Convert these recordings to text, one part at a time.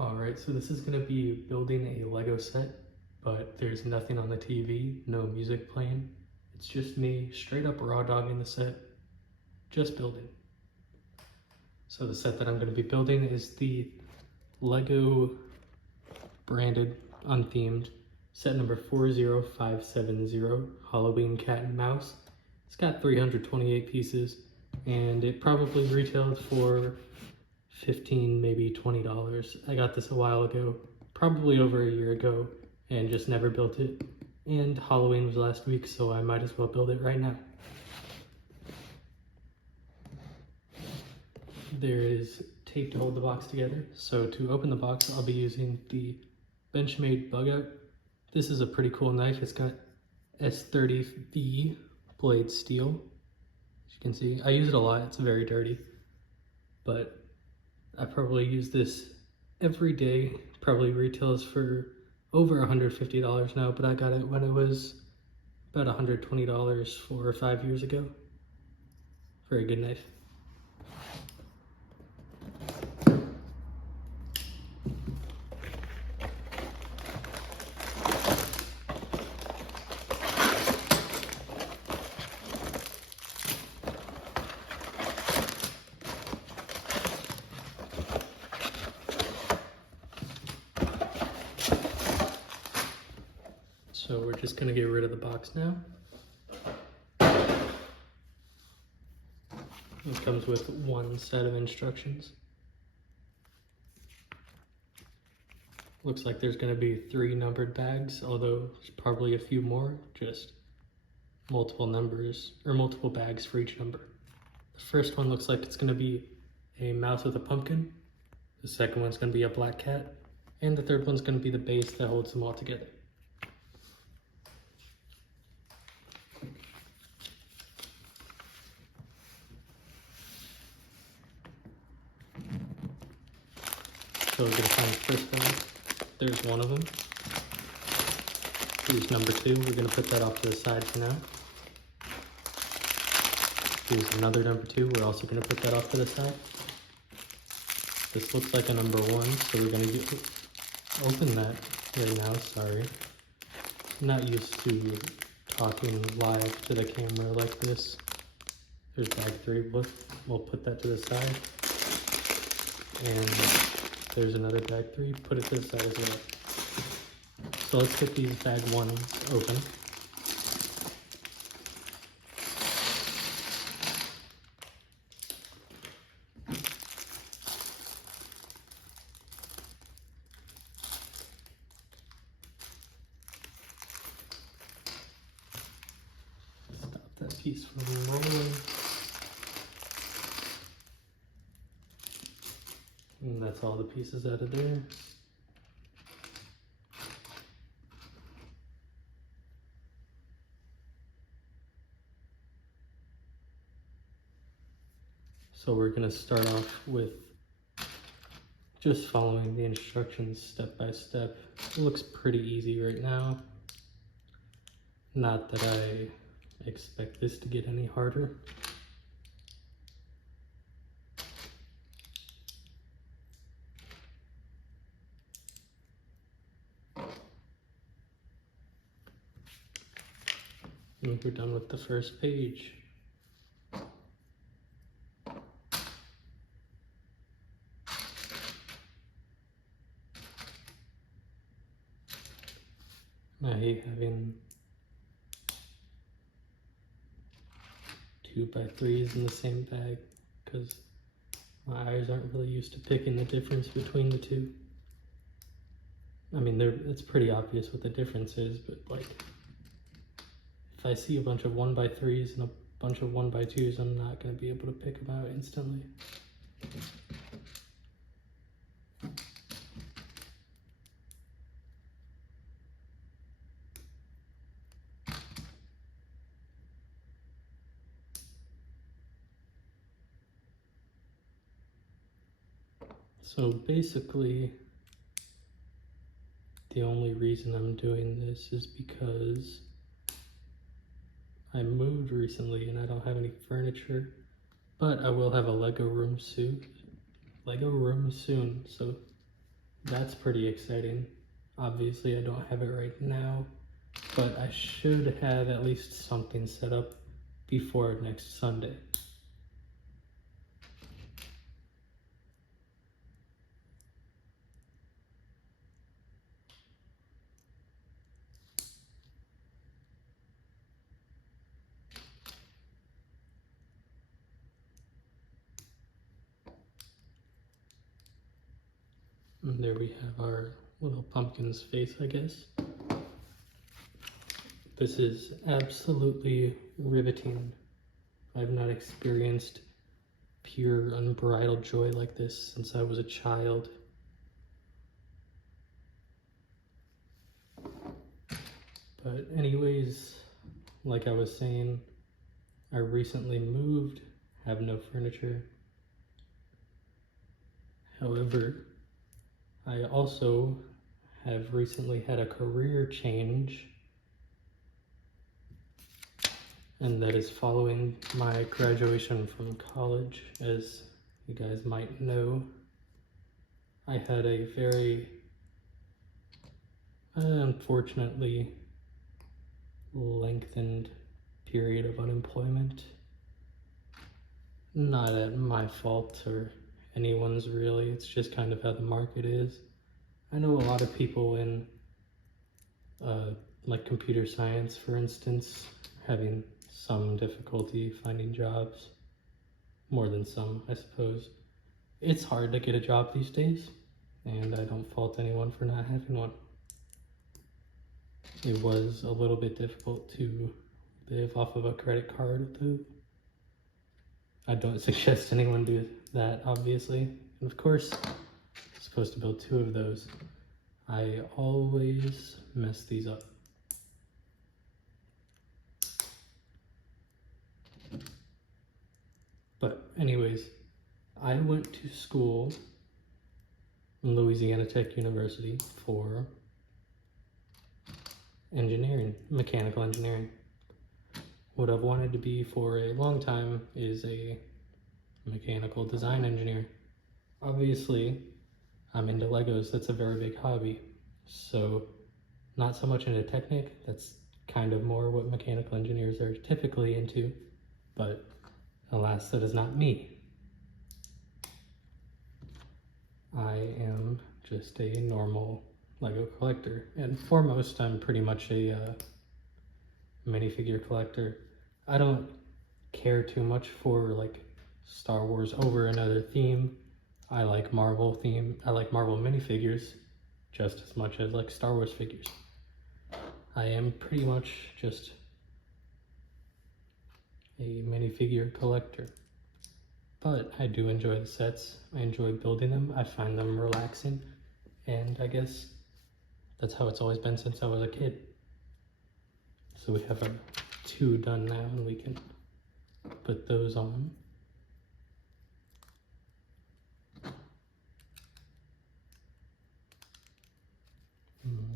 Alright, so this is going to be building a Lego set, but there's nothing on the TV, no music playing. It's just me straight up raw dogging the set, just building. So the set that I'm going to be building is the Lego branded, unthemed, set number 40570, Halloween Cat and Mouse. It's got 328 pieces, and it probably retailed for $15, maybe $20. I got this a while ago, probably over a year ago, and just never built it. And Halloween was last week, so I might as well build it right now. There is tape to hold the box together. So to open the box, I'll be using the Benchmade bug out. This is a pretty cool knife. It's got S30V blade steel. As you can see, I use it a lot. It's very dirty, but I probably use this every day. Probably retails for over $150 now, but I got it when it was about $120 4 or 5 years ago. Very good knife. So we're just gonna get rid of the box now. It comes with one set of instructions. Looks like there's gonna be 3 numbered bags, although there's probably a few more, just multiple numbers, or multiple bags for each number. The first one looks like it's gonna be a mouse with a pumpkin. The second one's gonna be a black cat. And the third one's gonna be the base that holds them all together. So we're gonna find the first one. There's one of them. Here's number 2. We're gonna put that off to the side for now. Here's another number 2. We're also gonna put that off to the side. This looks like a number 1, so we're gonna open that right now. Sorry. I'm not used to talking live to the camera like this. There's bag 3. We'll put that to the side. And there's another bag 3, put it to the side as well. So let's get these bag 1s open. Stop that piece from rolling. And that's all the pieces out of there. So we're going to start off with just following the instructions step by step. It looks pretty easy right now. Not that I expect this to get any harder. And we're done with the first page. I hate having 2x3s in the same bag because my eyes aren't really used to picking the difference between the two. I mean, it's pretty obvious what the difference is, but like, if I see a bunch of 1x3s and a bunch of 1x2s, I'm not going to be able to pick them out instantly. So basically, the only reason I'm doing this is because I moved recently and I don't have any furniture, but I will have a Lego room soon. So That's pretty exciting. Obviously, I don't have it right now, but I should have at least something set up before next Sunday. And there we have our little pumpkin's face, I guess. This is absolutely riveting. I've not experienced pure unbridled joy like this since I was a child. But anyways, like I was saying, I recently moved, have no furniture. However, I also have recently had a career change, and that is following my graduation from college. As you guys might know, I had a very unfortunately lengthened period of unemployment. Not at my fault or anyone's really, it's just kind of how the market is. I know a lot of people in like computer science, for instance, having some difficulty finding jobs. More than some, I suppose. It's hard to get a job these days, and I don't fault anyone for not having one. It was a little bit difficult to live off of a credit card, though. I don't suggest anyone do that, obviously. And of course, I'm supposed to build 2 of those. I always mess these up. But anyways, I went to school in Louisiana Tech University for engineering, mechanical engineering. What I've wanted to be for a long time is a mechanical design engineer. Obviously, I'm into Legos, that's a very big hobby. So, not so much into Technic, that's kind of more what mechanical engineers are typically into, but alas, that is not me. I am just a normal Lego collector, and foremost, I'm pretty much a minifigure collector. I don't care too much for like Star Wars over another theme. I like Marvel minifigures just as much as like Star Wars figures. I am pretty much just a minifigure collector. But I do enjoy the sets. I enjoy building them. I find them relaxing. And I guess that's how it's always been since I was a kid. So we have our 2 done now, and we can put those on.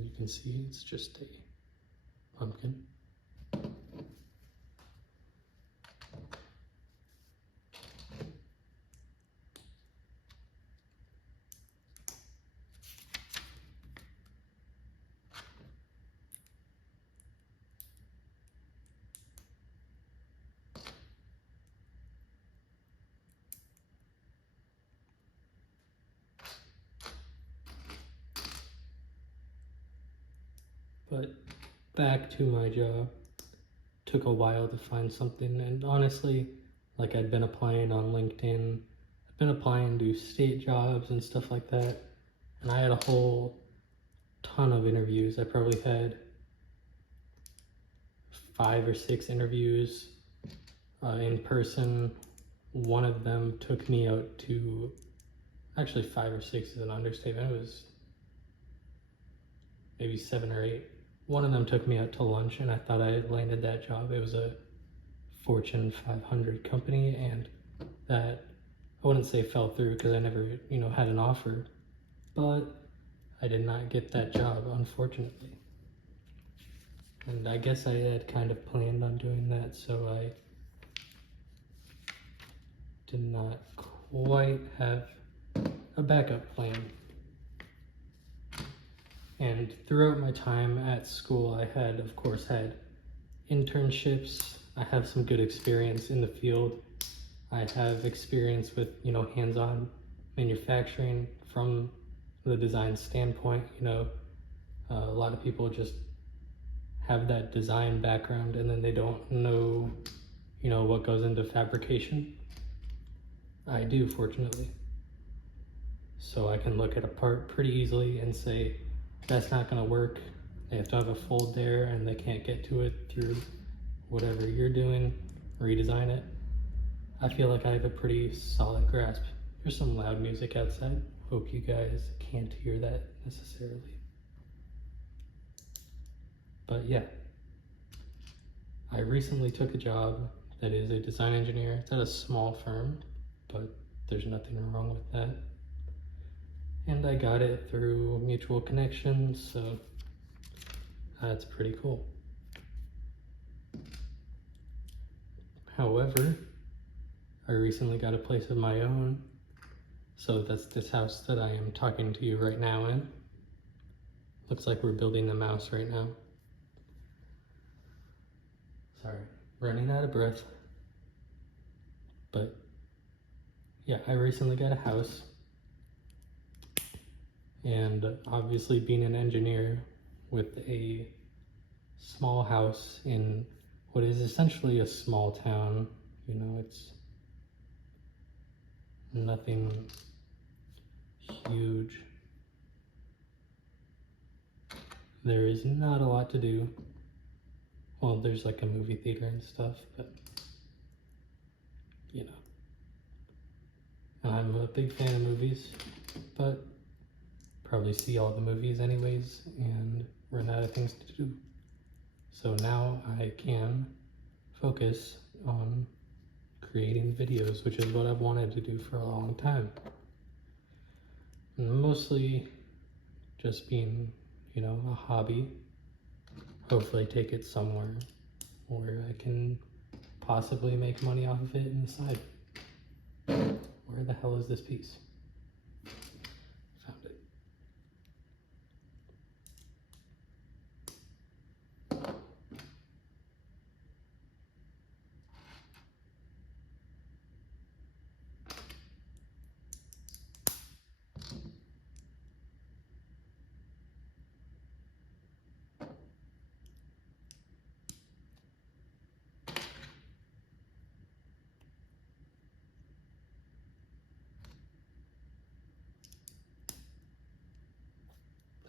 You can see it's just a pumpkin. But back to my job. Took a while to find something, and honestly, like I'd been applying on LinkedIn, I've been applying to state jobs and stuff like that, and I had a whole ton of interviews. I probably had 5 or 6 interviews in person. One of them took me out to, actually 5 or 6 is an understatement, it was maybe 7 or 8. One of them took me out to lunch, and I thought I had landed that job. It was a Fortune 500 company, and that, I wouldn't say fell through because I never, had an offer, but I did not get that job, unfortunately. And I guess I had kind of planned on doing that, so I did not quite have a backup plan. And throughout my time at school, I had, of course, had internships. I have some good experience in the field. I have experience with, hands-on manufacturing from the design standpoint. A lot of people just have that design background and then they don't know, what goes into fabrication. I do, fortunately. So I can look at a part pretty easily and say, that's not gonna work. They have to have a fold there and they can't get to it through whatever you're doing, redesign it. I feel like I have a pretty solid grasp. There's some loud music outside. Hope you guys can't hear that necessarily. But yeah, I recently took a job that is a design engineer. It's at a small firm, but there's nothing wrong with that. And I got it through mutual connections, so that's pretty cool. However, I recently got a place of my own, so that's this house that I am talking to you right now in. Looks like we're building the mouse right now. Sorry, running out of breath. But yeah, I recently got a house. And obviously being an engineer with a small house in what is essentially a small town, it's nothing huge. There is not a lot to do. Well, there's like a movie theater and stuff, but I'm a big fan of movies, but probably see all the movies anyways and run out of things to do. So now I can focus on creating videos, which is what I've wanted to do for a long time. Mostly just being, a hobby. Hopefully take it somewhere where I can possibly make money off of it inside. Where the hell is this piece? Found it.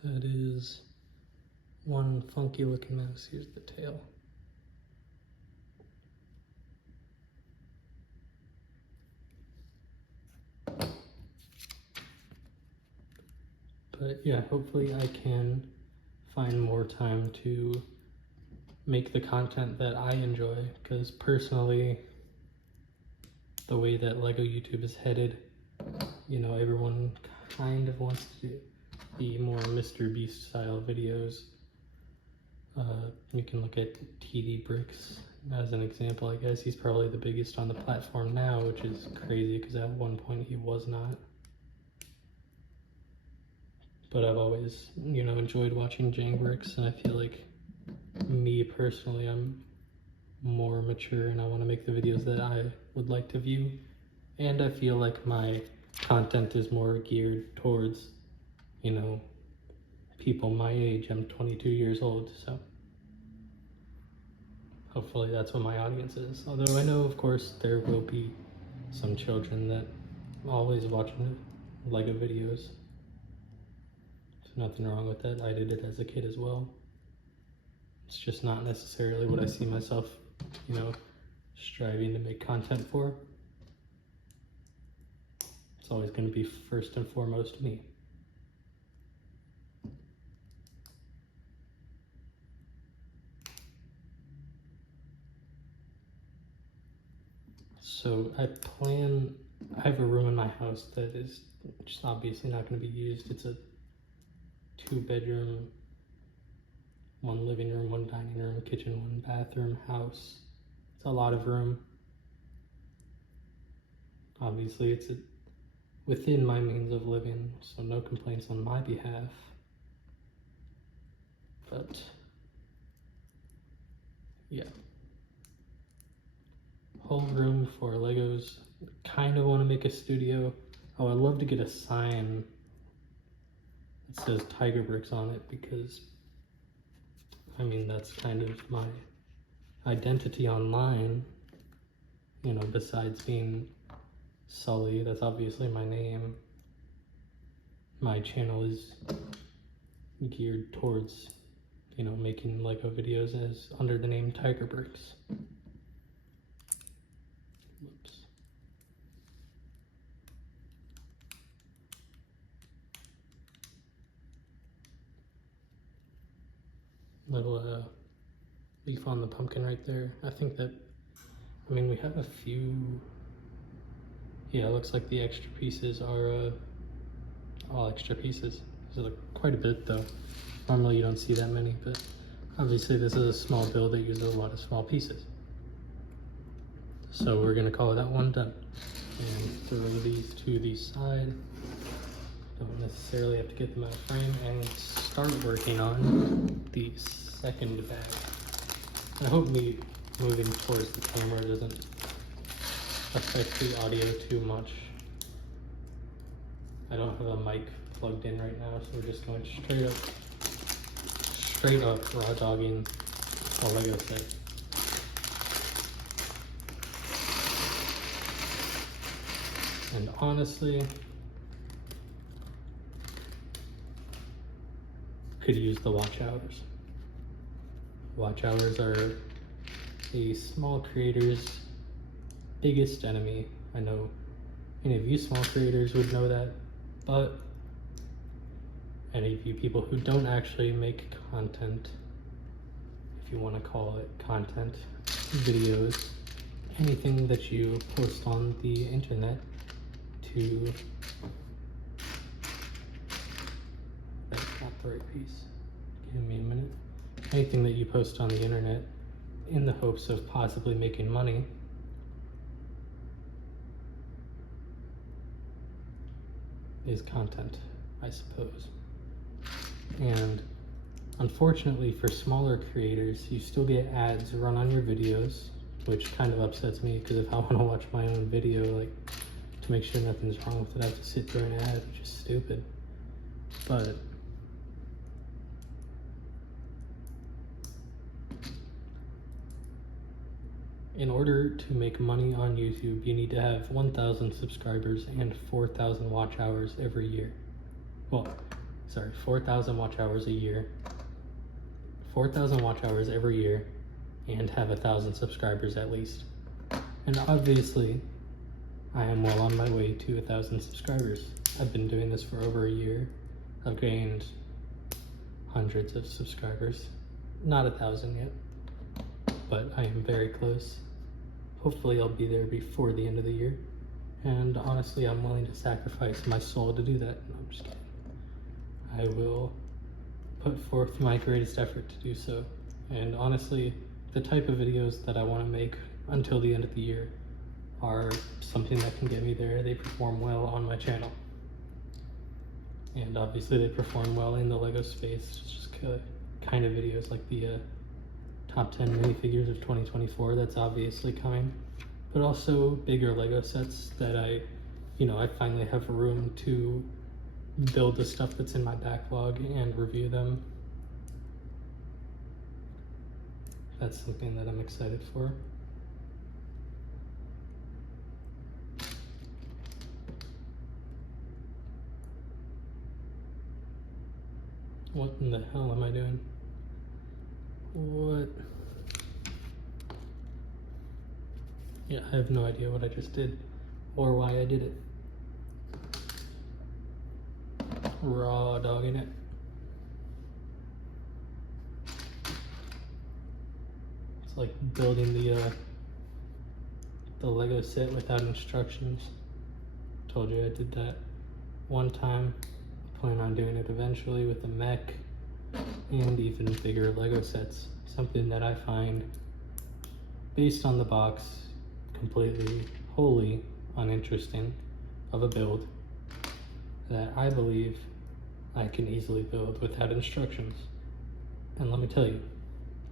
That is one funky looking mouse. Here's the tail. But yeah, hopefully I can find more time to make the content that I enjoy, because personally, the way that LEGO YouTube is headed, everyone kind of wants to be more Mr. Beast style videos. You can look at TD Bricks as an example. I guess he's probably the biggest on the platform now, which is crazy because at one point he was not. But I've always, enjoyed watching Jang Bricks, and I feel like me personally, I'm more mature and I want to make the videos that I would like to view. And I feel like my content is more geared towards, people my age. I'm 22 years old, so hopefully that's what my audience is. Although I know, of course, there will be some children that always watching LEGO videos. There's nothing wrong with that. I did it as a kid as well. It's just not necessarily what I see myself, striving to make content for. It's always going to be first and foremost me. So I have a room in my house that is just obviously not going to be used. It's a 2-bedroom, 1 living room, 1 dining room, kitchen, 1 bathroom house. It's a lot of room. Obviously it's within my means of living, so no complaints on my behalf. But yeah, whole room for Legos. Kind of want to make a studio. Oh, I'd love to get a sign that says Tiger Bricks on it, because I mean, that's kind of my identity online, you know, besides being Sully. That's obviously my name. My channel is geared towards, you know, making Lego videos as under the name Tiger Bricks. Oops. Little leaf on the pumpkin right there. I think that, I mean, we have a few, yeah, it looks like the extra pieces are all extra pieces. There's quite a bit though. Normally you don't see that many, but obviously this is a small build that uses a lot of small pieces. So we're gonna call that one done. And throw these to the side. Don't necessarily have to get them out of frame, and start working on the second bag. I hope me moving towards the camera doesn't affect the audio too much. I don't have a mic plugged in right now, so we're just going straight up raw dogging a Lego set. And honestly, could use the watch hours. Watch hours are a small creator's biggest enemy. I know any of you small creators would know that, but any of you people who don't actually make content, if you want to call it content, videos, anything that you post on the internet to, that's not the right piece, give me a minute, anything that you post on the internet in the hopes of possibly making money, is content, I suppose. And unfortunately for smaller creators, you still get ads run on your videos, which kind of upsets me, because if I want to watch my own video, like, to make sure nothing's wrong with it, I have to sit through an ad, which is stupid. But in order to make money on YouTube, you need to have 1,000 subscribers and 4,000 watch hours every year. Well, sorry, 4,000 watch hours a year, 4,000 watch hours every year, and have 1,000 subscribers at least. And obviously, I am well on my way to 1,000 subscribers. I've been doing this for over a year. I've gained hundreds of subscribers. Not 1,000 yet, but I am very close. Hopefully I'll be there before the end of the year. And honestly, I'm willing to sacrifice my soul to do that. No, I'm just kidding. I will put forth my greatest effort to do so. And honestly, the type of videos that I want to make until the end of the year are something that can get me there. They perform well on my channel. And obviously they perform well in the Lego space. It's just kind of videos like the top 10 minifigures of 2024, that's obviously coming. But also bigger Lego sets that I finally have room to build the stuff that's in my backlog and review them. That's something that I'm excited for. What in the hell am I doing? What? Yeah, I have no idea what I just did or why I did it. Raw dogging it. It's like building the Lego set without instructions. Told you I did that one time. Plan on doing it eventually with a mech and even bigger Lego sets. Something that I find, based on the box, completely, wholly uninteresting of a build that I believe I can easily build without instructions. And let me tell you,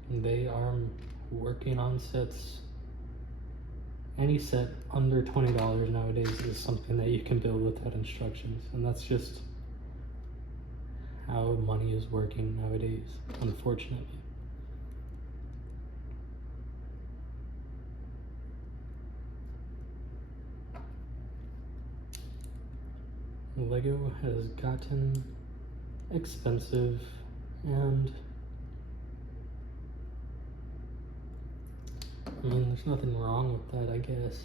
they are working on sets. Any set under $20 nowadays is something that you can build without instructions, and that's just how money is working nowadays, unfortunately. Lego has gotten expensive, and I mean, there's nothing wrong with that, I guess.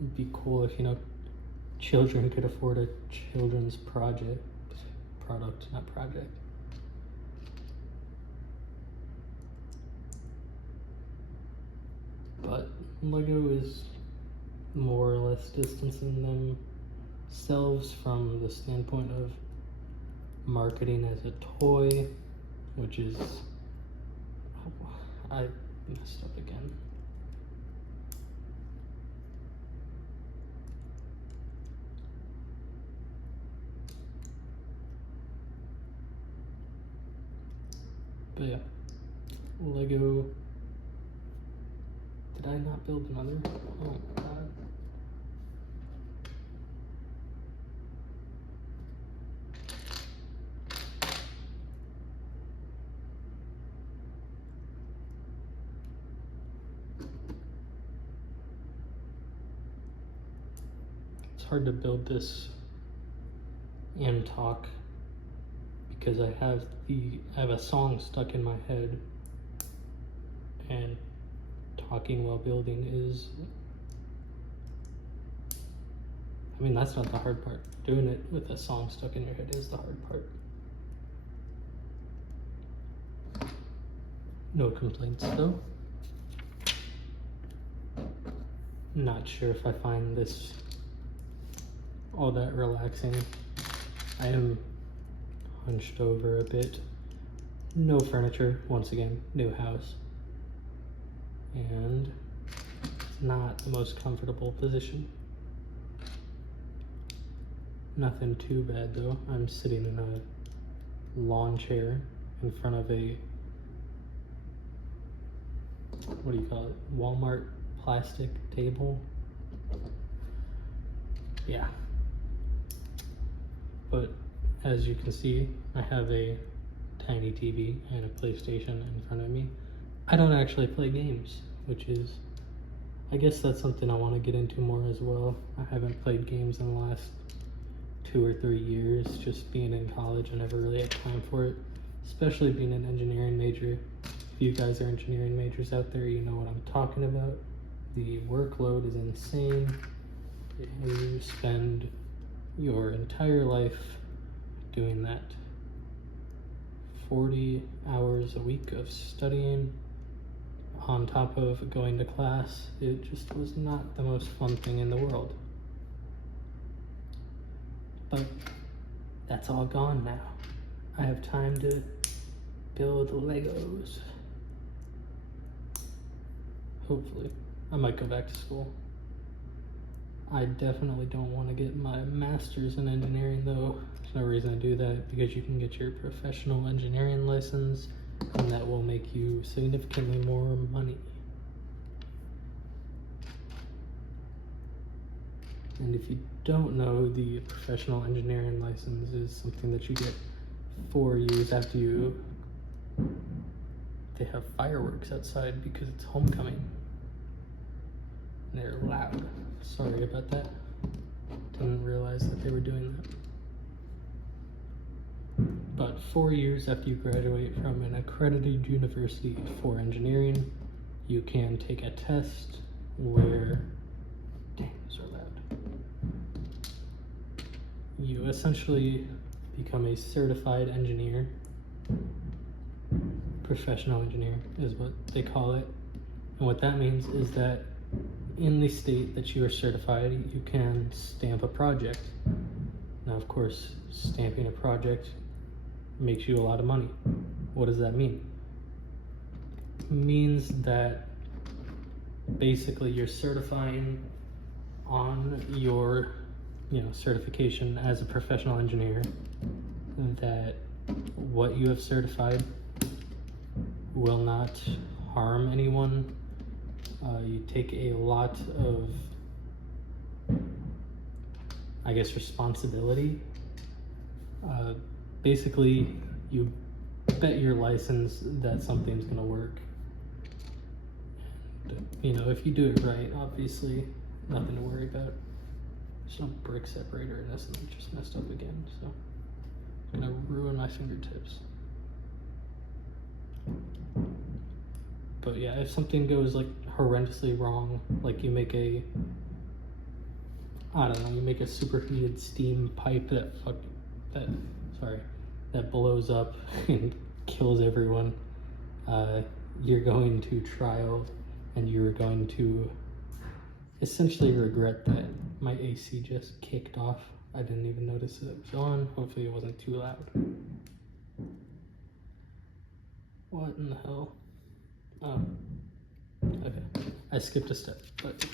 It'd be cool if, children could afford a children's product, not project. But Lego is more or less distancing themselves from the standpoint of marketing as a toy, which is, I messed up again. But yeah, Lego. Did I not build another? Oh my god. It's hard to build this and talk because I have a song stuck in my head, and talking while building is, I mean, that's not the hard part. Doing it with a song stuck in your head is the hard part. No complaints though. Not sure if I find this all that relaxing. I am hunched over a bit. No furniture, once again, new house. And it's not the most comfortable position. Nothing too bad though. I'm sitting in a lawn chair in front of a, what do you call it? Walmart plastic table. Yeah. But as you can see, I have a tiny TV and a PlayStation in front of me. I don't actually play games, which is, I guess that's something I want to get into more as well. I haven't played games in the last 2 or 3 years. Just being in college, I never really had time for it, especially being an engineering major. If you guys are engineering majors out there, you know what I'm talking about. The workload is insane. You spend your entire life doing that. 40 hours a week of studying on top of going to class. It just was not the most fun thing in the world. But that's all gone now. I have time to build Legos. Hopefully. I might go back to school. I definitely don't want to get my master's in engineering though. There's no reason to do that because you can get your professional engineering license and that will make you significantly more money. And if you don't know, the professional engineering license is something that you get 4 years after they have fireworks outside because it's homecoming. And they're loud. Sorry about that. Didn't realize that they were doing that. But 4 years after you graduate from an accredited university for engineering, you can take a test where, dang, so loud. You essentially become a certified engineer. Professional engineer is what they call it. And what that means is that in the state that you are certified, you can stamp a project. Now, of course, stamping a project makes you a lot of money. What does that mean? It means that basically you're certifying on your certification as a professional engineer that what you have certified will not harm anyone. You take a lot of, I guess, responsibility. Basically, you bet your license that something's gonna work. And, you know, if you do it right, obviously, nothing to worry about. There's no brick separator in this, and I just messed up again, so it's gonna ruin my fingertips. But yeah, if something goes like horrendously wrong, like you make a, I don't know, you make a superheated steam pipe that blows up and kills everyone, you're going to trial and you're going to essentially regret that. My AC just kicked off. I didn't even notice that it was on. Hopefully it wasn't too loud. What in the hell? Oh, okay. I skipped a step, but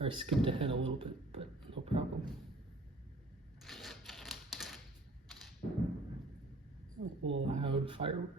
I skipped ahead a little bit, but no problem. Loud fireworks.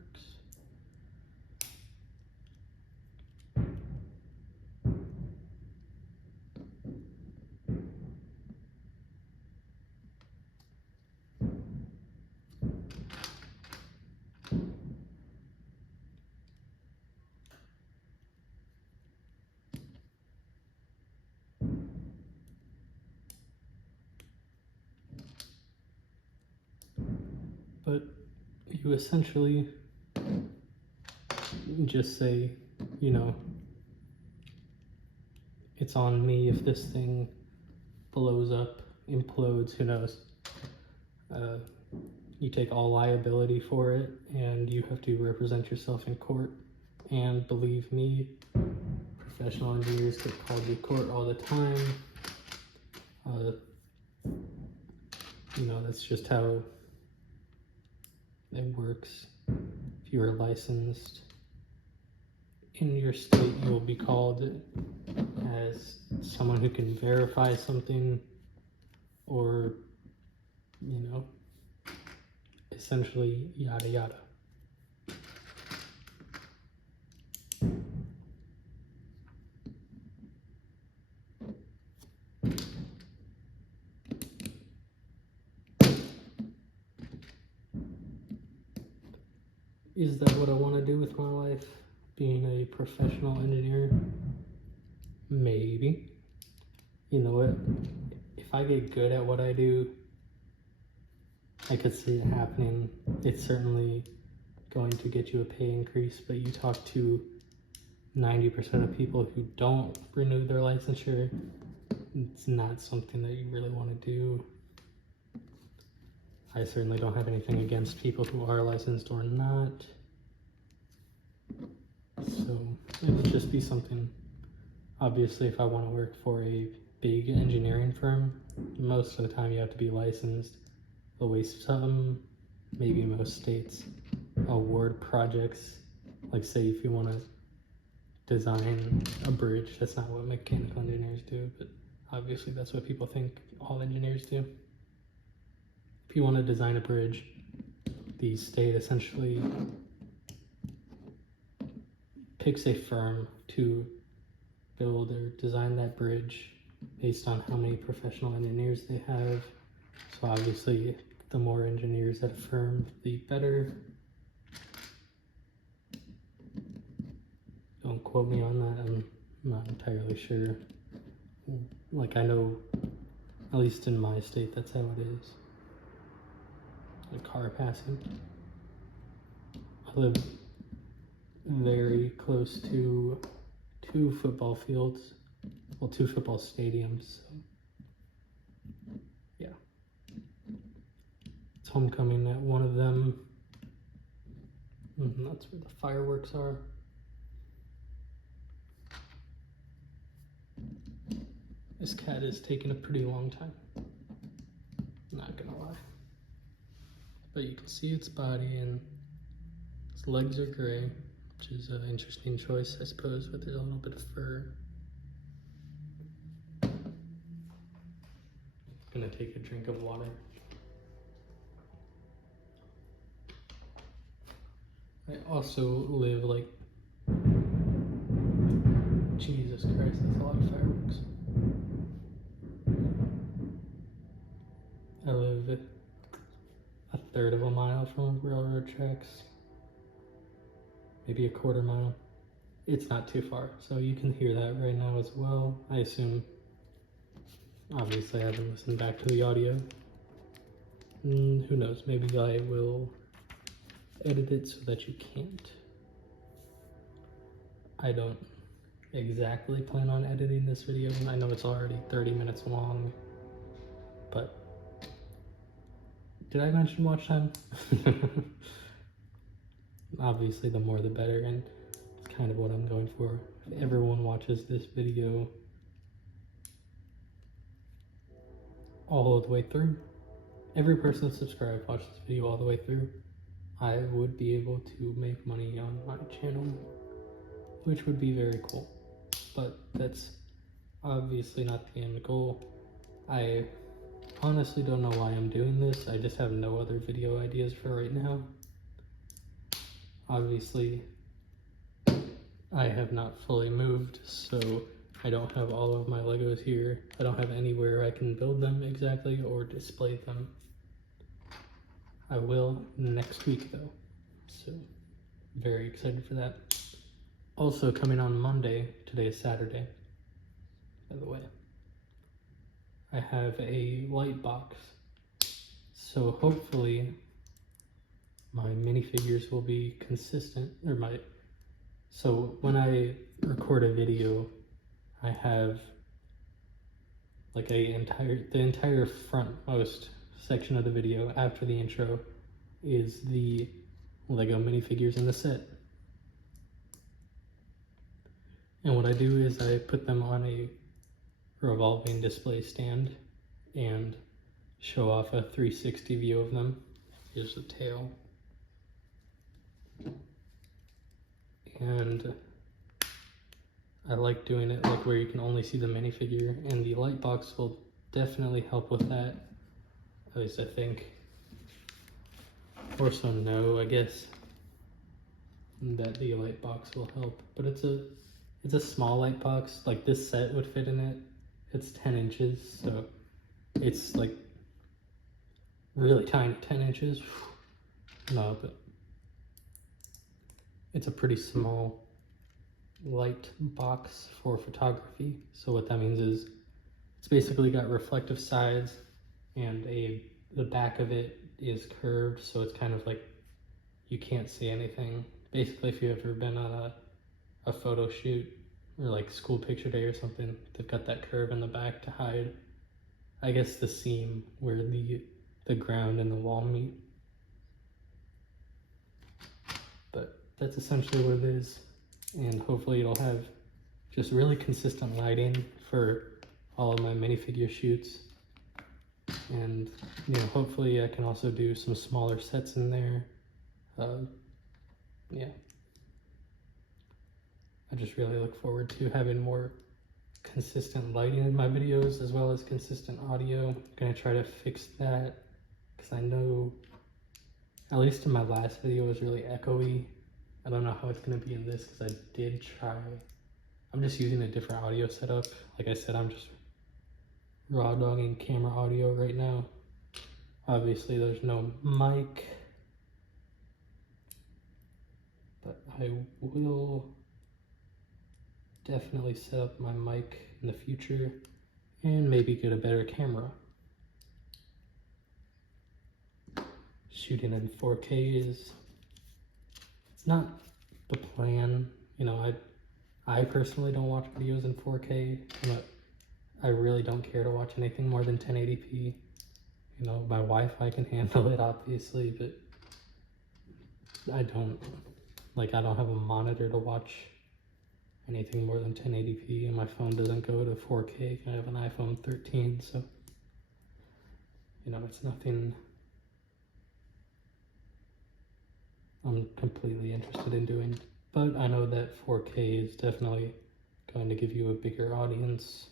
But you essentially just say, you know, it's on me if this thing blows up, implodes, who knows. You take all liability for it, and you have to represent yourself in court. And believe me, professional engineers get called to court all the time. You know, that's just how it works. If you are licensed in your state, you will be called as someone who can verify something, or, you know, essentially yada yada. Is that what I want to do with my life? Being a professional engineer? Maybe. You know what? If I get good at what I do, I could see it happening. It's certainly going to get you a pay increase, but you talk to 90% of people who don't renew their licensure, it's not something that you really want to do. I certainly don't have anything against people who are licensed or not. So it would just be something, obviously, if I want to work for a big engineering firm, most of the time you have to be licensed. The way some, maybe most states, award projects, like say if you want to design a bridge, that's not what mechanical engineers do, but obviously that's what people think all engineers do. If you want to design a bridge, the state essentially picks a firm to build or design that bridge based on how many professional engineers they have. So obviously, the more engineers at a firm, the better. Don't quote me on that, I'm not entirely sure. Like, I know, at least in my state, that's how it is. A car passing. I live very close to 2 football fields, well, 2 football stadiums. So yeah, it's homecoming at one of them. That's where the fireworks are. This cat is taking a pretty long time, not gonna lie. But you can see its body, and its legs are gray, which is an interesting choice, I suppose, but there's a little bit of fur. I'm gonna take a drink of water. I also live like, Jesus Christ, that's a lot of fireworks. I live a third of a mile from railroad tracks, maybe a quarter mile. It's not too far, so you can hear that right now as well. I assume, obviously I haven't listened back to the audio. Who knows, maybe I will edit it so that you can't. I don't exactly plan on editing this video. I know it's already 30 minutes long, but did I mention watch time? Obviously the more the better, and it's kind of what I'm going for. If everyone watches this video all the way through, every person subscribed watches this video all the way through, I would be able to make money on my channel, which would be very cool. But that's obviously not the end goal. I honestly don't know why I'm doing this. I just have no other video ideas for right now. Obviously, I have not fully moved, so I don't have all of my Legos here. I don't have anywhere I can build them exactly or display them. I will next week though, so very excited for that. Also coming on Monday, today is Saturday, by the way, I have a light box. So hopefully my minifigures will be consistent, or so when I record a video, I have like the entire frontmost section of the video after the intro is the Lego minifigures in the set. And what I do is I put them on a revolving display stand and show off a 360 view of them. Here's the tail. And I like doing it like where you can only see the minifigure, and the light box will definitely help with that. At least I think. Or so no, I guess that the light box will help. But it's a small light box. Like this set would fit in it. It's 10 inches, so it's like really tiny, 10 inches. No, but it's a pretty small light box for photography. So what that means is it's basically got reflective sides, and the back of it is curved, so it's kind of like you can't see anything. Basically, if you've ever been on a photo shoot or like school picture day or something, they've got that curve in the back to hide, I guess, the seam where the ground and the wall meet. But that's essentially what it is, and hopefully it'll have just really consistent lighting for all of my minifigure shoots. And you know, hopefully I can also do some smaller sets in there. Yeah, I just really look forward to having more consistent lighting in my videos as well as consistent audio. I'm gonna try to fix that because I know, at least in my last video, it was really echoey. I don't know how it's gonna be in this because I did try. I'm just using a different audio setup. Like I said, I'm just raw dogging camera audio right now. Obviously there's no mic, but I will definitely set up my mic in the future and maybe get a better camera. Shooting in 4K it's not the plan. You know, I personally don't watch videos in 4K. I really don't care to watch anything more than 1080p. You know, my Wi-Fi can handle it, obviously, but I don't have a monitor to watch anything more than 1080p, and my phone doesn't go to 4K. I have an iPhone 13, so, you know, it's nothing I'm completely interested in doing. But I know that 4K is definitely going to give you a bigger audience,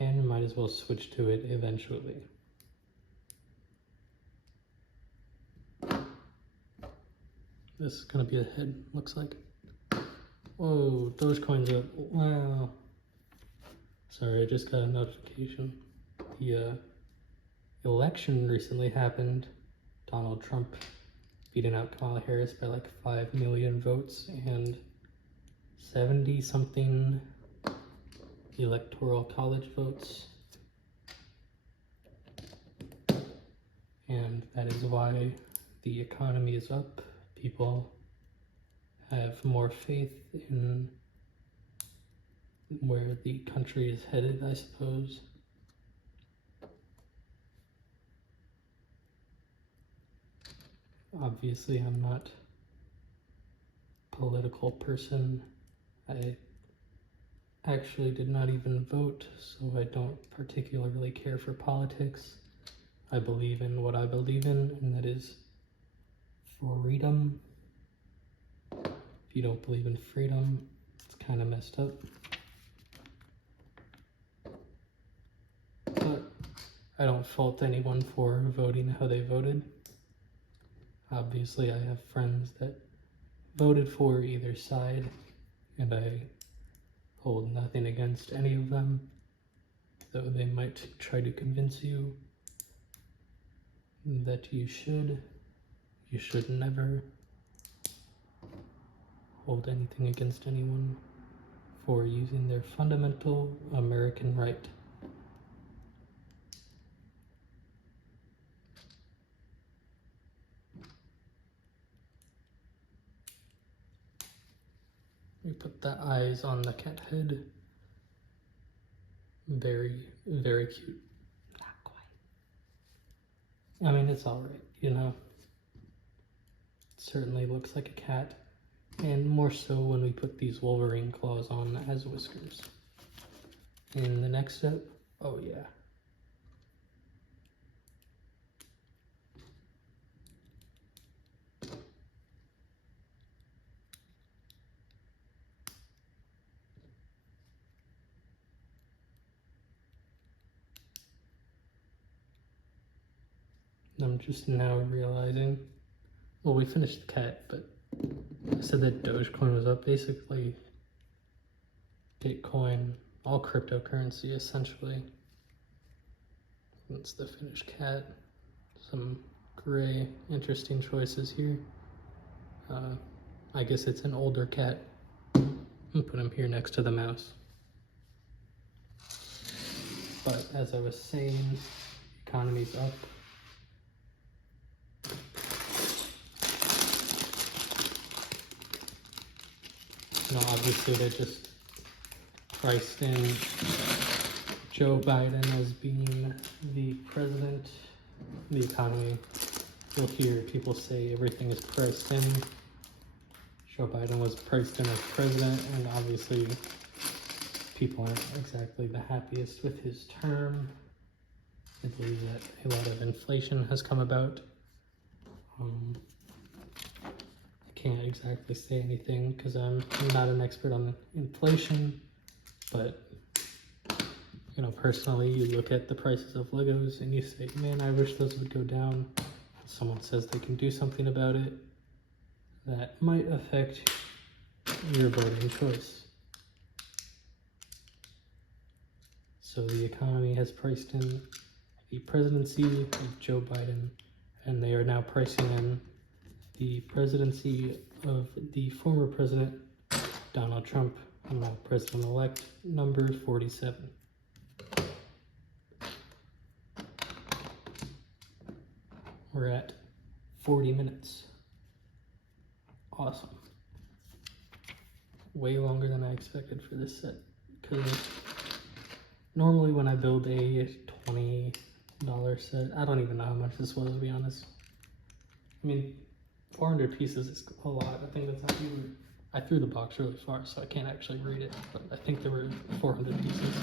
and you might as well switch to it eventually. This is gonna be a head, looks like. Whoa, Dogecoin's up. Wow. Sorry, I just got a notification. The election recently happened. Donald Trump beating out Kamala Harris by like 5 million votes and 70 something electoral college votes. And that is why the economy is up. People have more faith in where the country is headed, I suppose. Obviously, I'm not a political person. I actually did not even vote, so I don't particularly care for politics. I believe in what I believe in, and that is freedom. If you don't believe in freedom, it's kind of messed up. But I don't fault anyone for voting how they voted. Obviously, I have friends that voted for either side, and I hold nothing against any of them, though they might try to convince you that you should never hold anything against anyone for using their fundamental American right. We put the eyes on the cat head. Very, very cute. Not quite. I mean, it's alright, you know. It certainly looks like a cat. And more so when we put these Wolverine claws on as whiskers. In the next step, oh yeah. I'm just now realizing, well, we finished the cat, but I said that Dogecoin was up. Basically, Bitcoin, all cryptocurrency essentially. That's the finished cat. Some gray, interesting choices here. I guess it's an older cat. I'll put him here next to the mouse. But as I was saying, the economy's up. You know, obviously they just priced in Joe Biden as being the president. The economy, you'll hear people say everything is priced in. Joe Biden was priced in as president, and obviously people aren't exactly the happiest with his term. I believe that a lot of inflation has come about. I can't exactly say anything because I'm not an expert on inflation, but you know, personally, you look at the prices of Legos and you say, man, I wish those would go down. Someone says they can do something about it. That might affect your voting choice. So the economy has priced in the presidency of Joe Biden, and they are now pricing in the presidency of the former president, Donald Trump, now president-elect, number 47. We're at 40 minutes. Awesome. Way longer than I expected for this set, because normally when I build a $20 set, I don't even know how much this was, to be honest. I mean, 400 pieces is a lot. I think that's how you I threw the box really far, so I can't actually read it, but I think there were 400 pieces.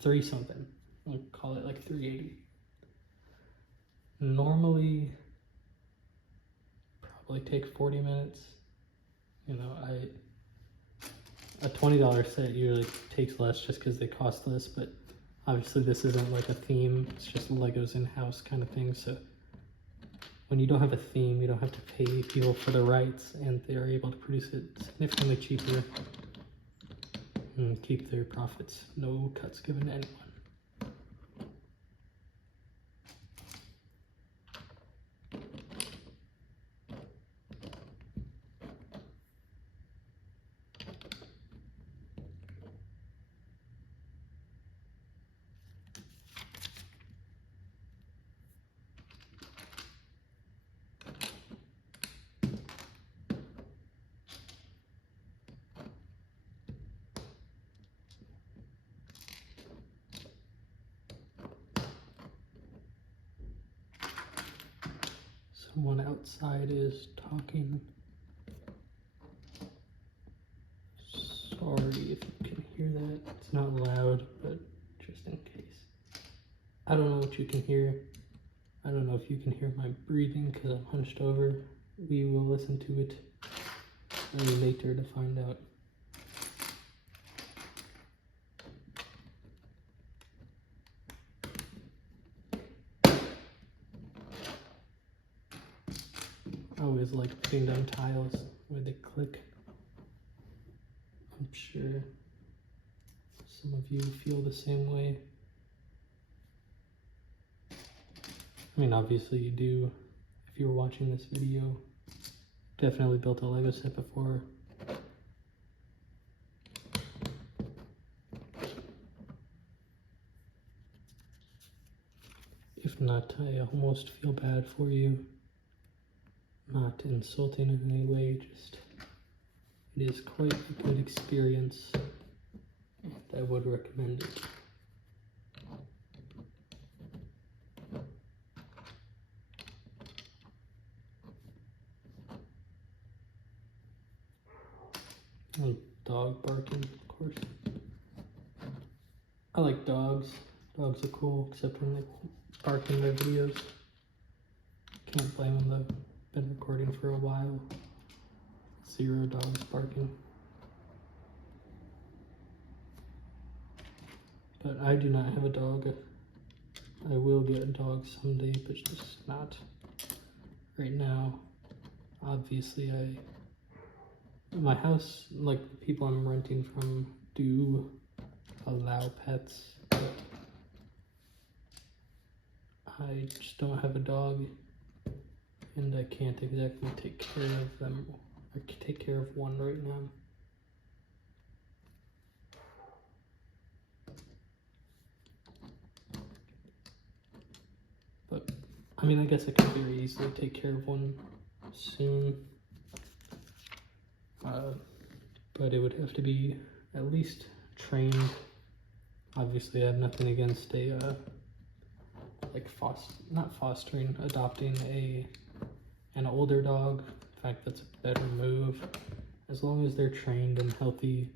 3 something. I'll call it like 380. Normally, probably take 40 minutes. You know, a $20 set usually takes less just because they cost less, but obviously this isn't like a theme. It's just Legos in-house kind of thing, so when you don't have a theme, you don't have to pay people for the rights, and they are able to produce it significantly cheaper and keep their profits. No cuts given to anyone. Someone outside is talking. Sorry if you can hear that. It's not loud, but just in case. I don't know what you can hear. I don't know if you can hear my breathing because I'm hunched over. We will listen to it later to find out. I always like putting down tiles where they click. I'm sure some of you feel the same way. I mean, obviously you do. If you were watching this video, definitely built a Lego set before. If not, I almost feel bad for you. Not insulting in any way, just it is quite a good experience, and I would recommend it. And dog barking, of course. I like dogs. Dogs are cool, except when they bark in their videos. Can't blame them though. Been recording for a while. 0 dogs barking. But I do not have a dog. I will get a dog someday, but just not right now. Obviously, my house, like the people I'm renting from, do allow pets, but I just don't have a dog, and I can't exactly take care of them, or take care of one right now. But, I mean, I guess I could very easily take care of one soon. But it would have to be at least trained. Obviously, I have nothing against adopting an older dog. In fact, that's a better move. As long as they're trained and healthy,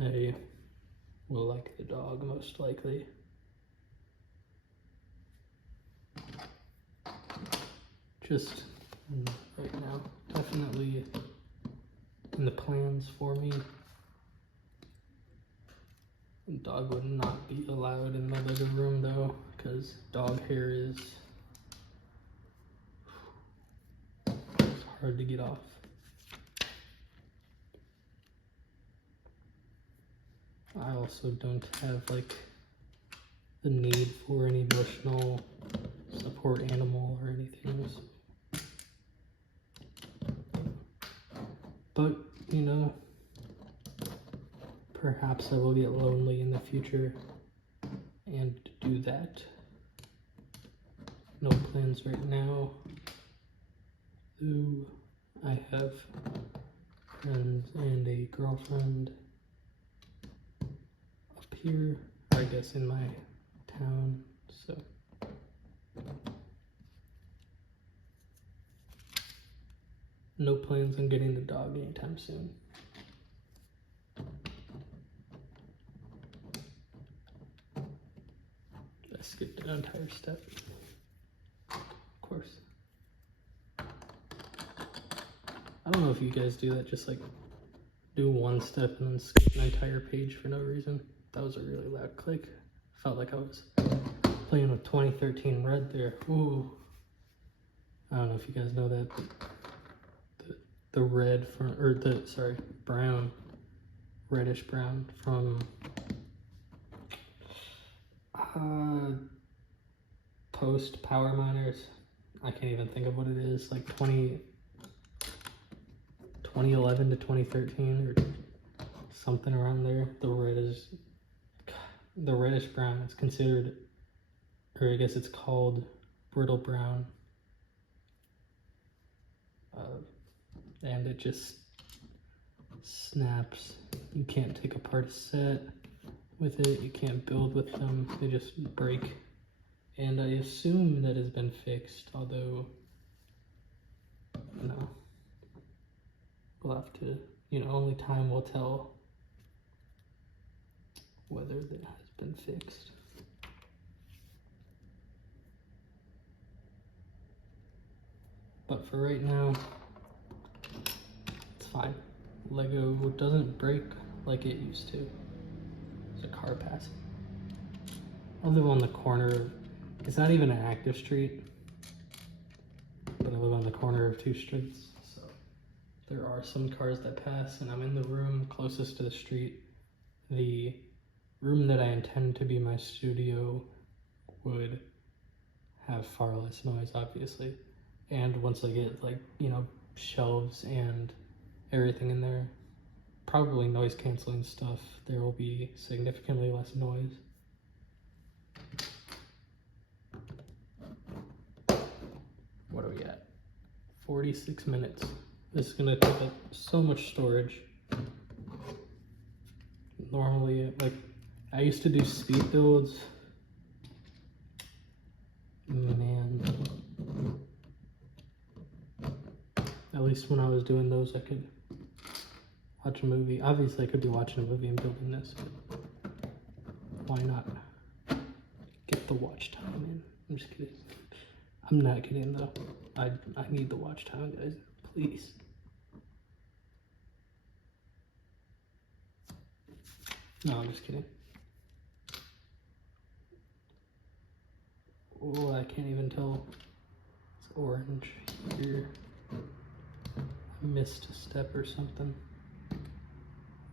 I will like the dog most likely. Just right now, definitely in the plans for me. Dog would not be allowed in my living room though, because dog hair is hard to get off. I also don't have like the need for an emotional support animal or anything. So. But, you know, perhaps I will get lonely in the future and do that. No plans right now. Though I have friends and a girlfriend up here, or I guess in my town, so. No plans on getting the dog anytime soon. I skipped an entire step. Of course. I don't know if you guys do that, just like do one step and then skip an entire page for no reason. That was a really loud click. Felt like I was playing with 2013 Red there. Ooh. I don't know if you guys know that, but the red from, or the, sorry, brown, reddish brown from post Power Miners. I can't even think of what it is, like 2011 to 2013 or something around there. The reddish brown. It's considered, or I guess it's called brittle brown. And it just snaps. You can't take apart a set with it. You can't build with them. They just break. And I assume that has been fixed, although, you know, we'll have to, only time will tell whether that has been fixed. But for right now, it's fine. Lego doesn't break like it used to. There's a car passing. I live on the corner of, it's not even an active street, but I live on the corner of 2 streets. So there are some cars that pass, and I'm in the room closest to the street. The room that I intend to be my studio would have far less noise, obviously. And once I get, like, shelves and everything in there, probably noise canceling stuff, there will be significantly less noise. What are we at? 46 minutes. This is gonna take up so much storage. Normally, like, I used to do speed builds. Man. At least when I was doing those, I could watch a movie. Obviously, I could be watching a movie and building this, but why not get the watch time in? I'm just kidding. I'm not kidding, though. I need the watch time, guys. Please. No, I'm just kidding. Oh, I can't even tell. It's orange here. I missed a step or something.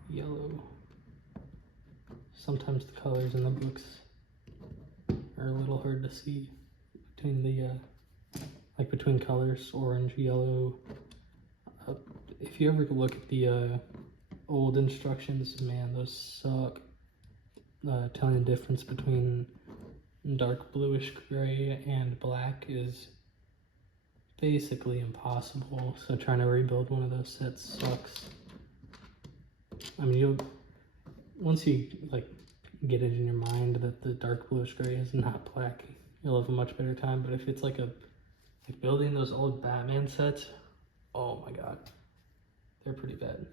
Yellow. Sometimes the colors in the books are a little hard to see between the, between colors, orange, yellow. If you ever look at the old instructions, man, those suck. Telling the difference between dark bluish gray and black is basically impossible, so trying to rebuild one of those sets sucks. I mean, once you get it in your mind that the dark bluish gray is not black, you'll have a much better time. But if it's like building those old Batman sets, oh my god, they're pretty bad.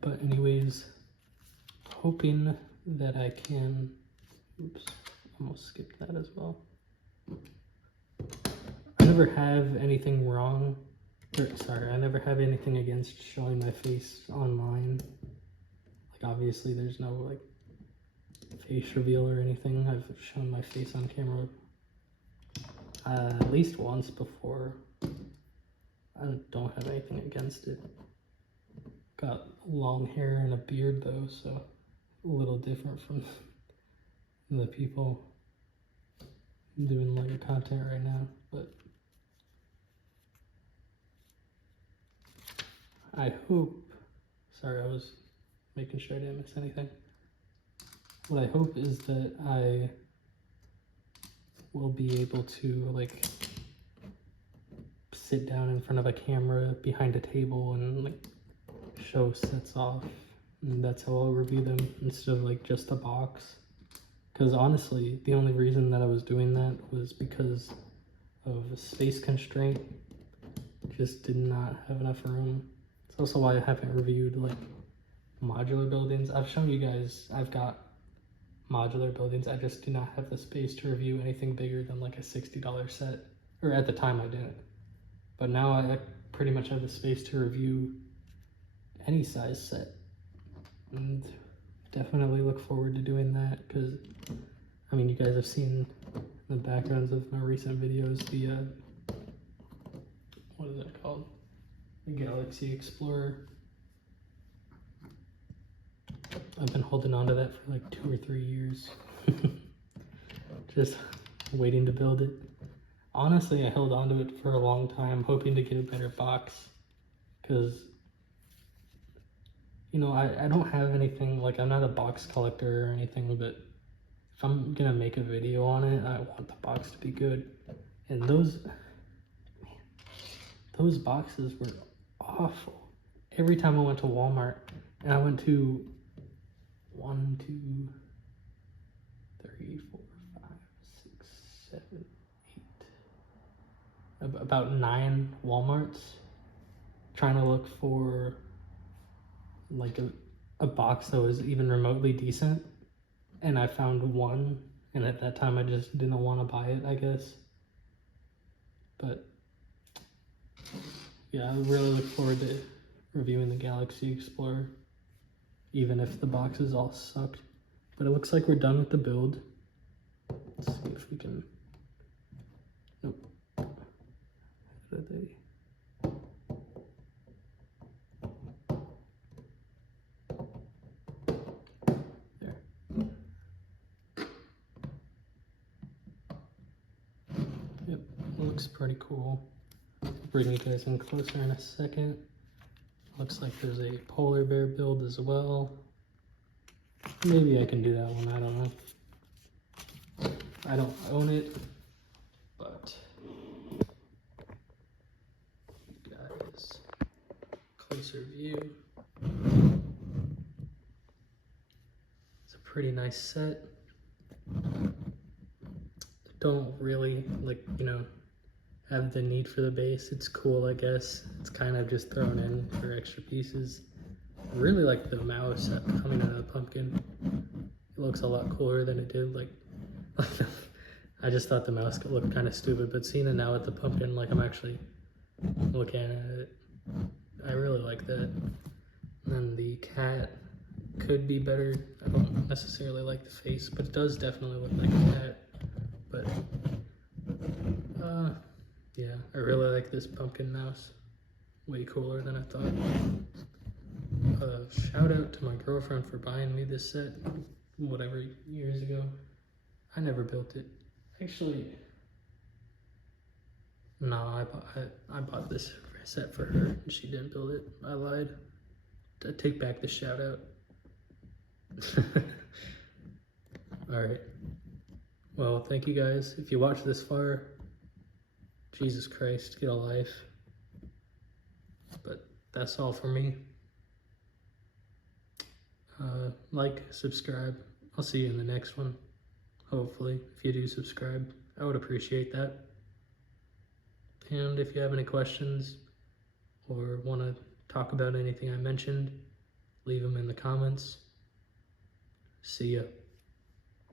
But anyways, hoping that I can, oops, almost skipped that as well. I never have anything wrong, I never have anything against showing my face online. Obviously there's no face reveal or anything. I've shown my face on camera at least once before. I don't have anything against it. Got long hair and a beard though, so a little different from the people doing Lego content right now. But I hope, sorry, I was making sure I didn't miss anything. What I hope is that I will be able to sit down in front of a camera behind a table and show sets off, and that's how I'll review them instead of just a box. Because honestly, the only reason that I was doing that was because of a space constraint. Just did not have enough room. It's also why I haven't reviewed modular buildings. I've shown you guys I've got modular buildings. I just do not have the space to review anything bigger than a $60 set, or at the time I didn't. But now I pretty much have the space to review any size set, and definitely look forward to doing that, because have seen in the backgrounds of my recent videos the, what is it called? The Galaxy Explorer. I've been holding on to that for like 2 or 3 years. Just waiting to build it. Honestly, I held on to it for a long time, hoping to get a better box. Because, you know, I don't have anything, like I'm not a box collector or anything, but if I'm gonna make a video on it, I want the box to be good. And those boxes were awful. Every time I went to Walmart, and I went to 1, 2, 3, 4, 5, 6, 7, 8, about 9 Walmarts, trying to look for like a box that was even remotely decent, and I found one, and at that time I just didn't want to buy it, I guess. But yeah, I really look forward to reviewing the Galaxy Explorer, even if the boxes all sucked. But it looks like we're done with the build. Let's see if we can, nope. How did they? Yep, looks pretty cool. I'll bring you guys in closer in a second. Looks like there's a polar bear build as well. Maybe I can do that one, I don't know. I don't own it, but guys, closer view. It's a pretty nice set. Don't really, like, you know, have the need for the base. It's cool, I guess. It's kind of just thrown in for extra pieces. I really like the mouse coming out of the pumpkin. It looks a lot cooler than it did. Like I just thought the mouse looked kind of stupid, but seeing it now with the pumpkin, like I'm actually looking at it, I really like that. And then the cat could be better. I don't necessarily like the face, but it does definitely look like a cat. But yeah, I really like this pumpkin mouse. Way cooler than I thought. Shout out to my girlfriend for buying me this set, whatever, years ago. I never built it. Actually, no, I bought this set for her and she didn't build it. I lied. I take back the shout out. Alright. Well, thank you guys. If you watched this far, Jesus Christ, get a life. But that's all for me. Like, subscribe. I'll see you in the next one. Hopefully, if you do subscribe, I would appreciate that. And if you have any questions or want to talk about anything I mentioned, leave them in the comments. See ya.